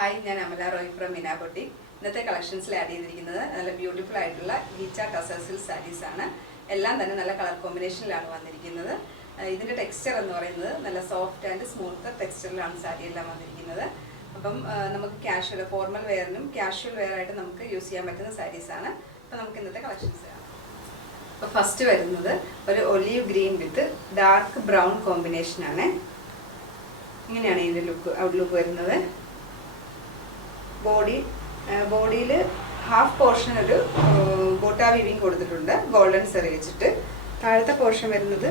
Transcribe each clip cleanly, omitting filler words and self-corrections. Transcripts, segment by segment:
Hi, ഞാൻ Amala Roy from Meena boutique. ഇന്നത്തെ കളക്ഷൻസിൽ add ചെയ്തിരിക്കുന്നത് നല്ല ബ്യൂട്ടിഫുൾ ആയിട്ടുള്ള ഗീച്ച ടസർ സിൽക്ക് സാരീസ് ആണ്. എല്ലാം തന്നെ നല്ല കളർ കോമ്പിനേഷനിലാണ് വന്നിരിക്കുന്നത്. ഇതിൻ്റെ ടെക്സ്ചർ എന്ന് പറയുന്നത് നല്ല സോഫ്റ്റ് ആൻഡ് സ്മൂത്ത് ടെക്സ്ചറിലാണ് സാരി എല്ലാം വന്നിരിക്കുന്നത്. അപ്പം നമുക്ക് കാഷ്വൽ ഫോർമൽ വെയറിനും കാഷ്വൽ വെയർ ആയിട്ട് നമുക്ക് യൂസ് ചെയ്യാൻ പറ്റുന്ന സാരീസ് ആണ്. അപ്പോൾ നമുക്ക് ഇന്നത്തെ കളക്ഷൻസ് കാണാം. അപ്പോൾ ഫസ്റ്റ് വരുന്നത് ഒരു ഒലീവ് ഗ്രീൻ വിത്ത് ഡാർക്ക് ബ്രൗൺ കോമ്പിനേഷനാണ്. ഇങ്ങനെയാണ് ഇതിൻ്റെ ഔട്ട്ലുക്ക് വരുന്നത്. ബോഡിയിൽ ഹാഫ് പോർഷൻ ഒരു ബോട്ട വീവിങ് കൊടുത്തിട്ടുണ്ട്, ഗോൾഡൻ സെറി വെച്ചിട്ട്. താഴത്തെ പോർഷൻ വരുന്നത്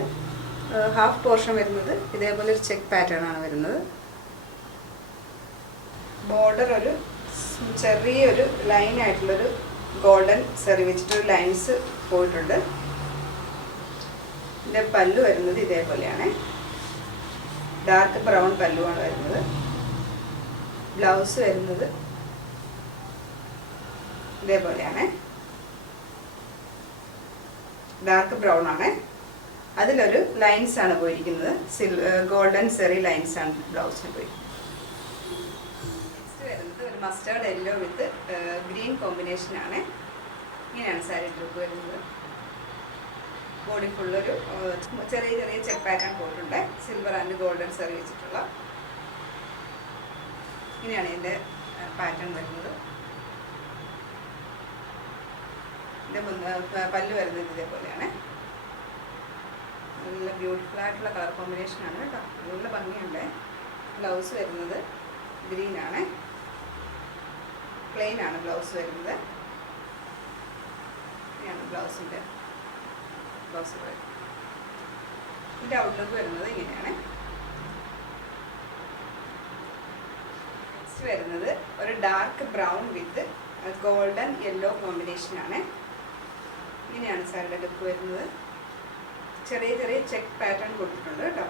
ഹാഫ് പോർഷൻ വരുന്നത് ഇതേപോലെ ഒരു ചെക്ക് പാറ്റേൺ ആണ് വരുന്നത്. ബോർഡർ ഒരു ചെറിയൊരു ലൈനായിട്ടുള്ളൊരു ഗോൾഡൻ സെറി വെച്ചിട്ടൊരു ലൈൻസ് പോയിട്ടുണ്ട്. ഇതിൻ്റെ പല്ലു വരുന്നത് ഇതേപോലെയാണ്, ഡാർക്ക് ബ്രൗൺ പല്ലുവാണ് വരുന്നത്. ബ്ലൗസ് വരുന്നത് ഇതേപോലെയാണ്, ഡാർക്ക് ബ്രൗൺ ആണ്. അതിലൊരു ലൈൻസ് ആണ് പോയിരിക്കുന്നത്, ഗോൾഡൻ സെറി ലൈൻസ് ആണ് ബ്ലൗസിന് പോയി. നെക്സ്റ്റ് വരുന്നത് ഒരു മസ്റ്റേർഡ് യെല്ലോ വിത്ത് ഗ്രീൻ കോമ്പിനേഷൻ ആണ്. ഇങ്ങനെയാണ് സാരി ലുക്ക് വരുന്നത്. ബോഡി ഫുള്ളൊരു ചെറിയ ചെറിയ ചെക്ക് പാറ്റേൺ പോയിട്ടുണ്ട്, സിൽവർ ആൻഡ് ഗോൾഡൻ സെറി വെച്ചിട്ടുള്ള. ഇങ്ങനെയാണ് ഇതിൻ്റെ പാറ്റേൺ വരുന്നത്. ഇതിൻ്റെ പല്ല് വരുന്നത് ഇതേപോലെയാണ്. നല്ല ബ്യൂട്ടിഫുൾ ആയിട്ടുള്ള കളർ കോമ്പിനേഷനാണ് കേട്ടോ, നല്ല ഭംഗിയുണ്ട്. ബ്ലൗസ് വരുന്നത് ഗ്രീനാണ്, പ്ലെയിൻ ആണ് ബ്ലൗസ് വരുന്നത്. ഇങ്ങനെയാണ് ബ്ലൗസിൻ്റെ ഇതിൻ്റെ ഔട്ട്ലുക്ക് വരുന്നത് ഇങ്ങനെയാണ്. നെക്സ്റ്റ് വരുന്നത് ഒരു ഡാർക്ക് ബ്രൗൺ വിത്ത് ഗോൾഡൻ യെല്ലോ കോമ്പിനേഷനാണ്. ഇങ്ങനെയാണ് സാരിയുടെ ലുക്ക് വരുന്നത്. ചെറിയ ചെറിയ ചെക്ക് പാറ്റേൺ കൊടുത്തിട്ടുണ്ട് കേട്ടോ,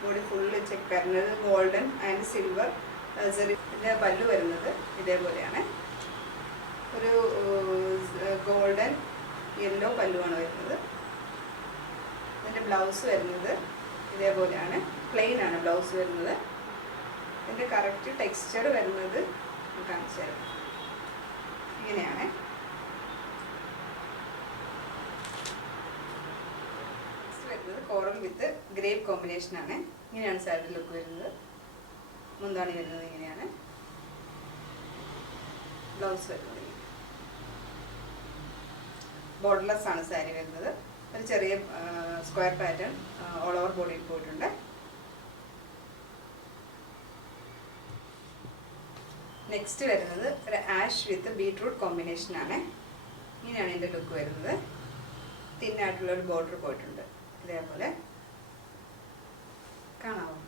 body full check pattern, golden and silver സെറി. ഇതിൻ്റെ പല്ലു വരുന്നത് ഇതേപോലെയാണ്, ഒരു ഗോൾഡൻ യെല്ലോ പല്ലുവാണ് വരുന്നത്. ഇതിൻ്റെ ബ്ലൗസ് വരുന്നത് ഇതേപോലെയാണ്, പ്ലെയിൻ ആണ് ബ്ലൗസ് വരുന്നത്. ഇതിൻ്റെ കറക്റ്റ് ടെക്സ്ചർ വരുന്നത് കാണിച്ചു തരാം. ഇങ്ങനെയാണ്. നെക്സ്റ്റ് വരുന്നത് കോറൽ വിത്ത് ഗ്രേപ്പ് കോമ്പിനേഷൻ ആണ്. ഇങ്ങനെയാണ് സാരിയുടെ ലുക്ക് വരുന്നത്. മുന്താണി വരുന്നത് ഇങ്ങനെയാണ്. ബ്ലൗസ് വരുന്നത് ബോർഡർലെസ് ആണ് സാരി വരുന്നത്. ഒരു ചെറിയ സ്ക്വയർ പാറ്റേൺ ഓൾ ഓവർ ബോഡിയിൽ പോയിട്ടുണ്ട്. നെക്സ്റ്റ് വരുന്നത് ഒരു ആഷ് വിത്ത് ബീട്രൂട്ട് കോമ്പിനേഷൻ ആണ്. ഇങ്ങനെയാണ് ഇതിൻ്റെ ലുക്ക് വരുന്നത്. തിന്നായിട്ടുള്ളൊരു ബോർഡർ പോയിട്ടുണ്ട്, ഇതേപോലെ കാണാമോ.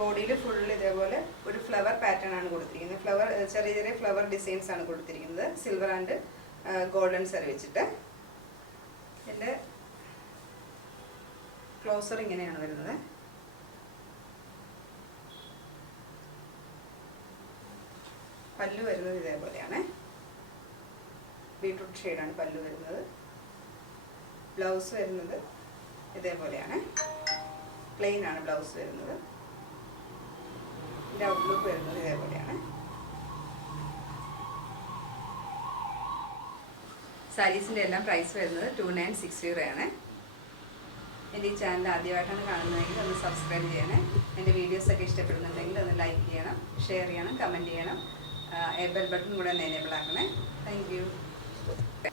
ബോഡിയിൽ ഫുൾ ഇതേപോലെ ഒരു ഫ്ലവർ പാറ്റേൺ ആണ് കൊടുത്തിരിക്കുന്നത്. ചെറിയ ചെറിയ ഫ്ലവർ ഡിസൈൻസ് ആണ് കൊടുത്തിരിക്കുന്നത്, സിൽവർ ആൻഡ് ഗോൾഡൻ സെറി വെച്ചിട്ട്. ഇതിൻ്റെ ക്ലോസർ ഇങ്ങനെയാണ് വരുന്നത്. പല്ലു വരുന്നത് ഇതേപോലെയാണ്, ബീട്രൂട്ട് ഷെയ്ഡാണ് പല്ലു വരുന്നത്. ബ്ലൗസ് വരുന്നത് ഇതേപോലെയാണ്, പ്ലെയിൻ ആണ് ബ്ലൗസ് വരുന്നത്. ഇതിൻ്റെ ഔട്ട്ലുക്ക് വരുന്നത് ഇതേപോലെയാണ്. സാരീസിൻ്റെ എല്ലാം പ്രൈസ് വരുന്നത് 2960 ആണ്. എൻ്റെ ഈ ചാനൽ ആദ്യമായിട്ടാണ് കാണുന്നതെങ്കിൽ ഒന്ന് സബ്സ്ക്രൈബ് ചെയ്യണേ. എൻ്റെ വീഡിയോസൊക്കെ ഇഷ്ടപ്പെടുന്നുണ്ടെങ്കിൽ ഒന്ന് ലൈക്ക് ചെയ്യണം, ഷെയർ ചെയ്യണം, കമൻറ്റ് ചെയ്യണം. ബെൽ ബട്ടൺ കൂടെ ഒന്ന് എനേബിൾ ആക്കണേ. Thank you.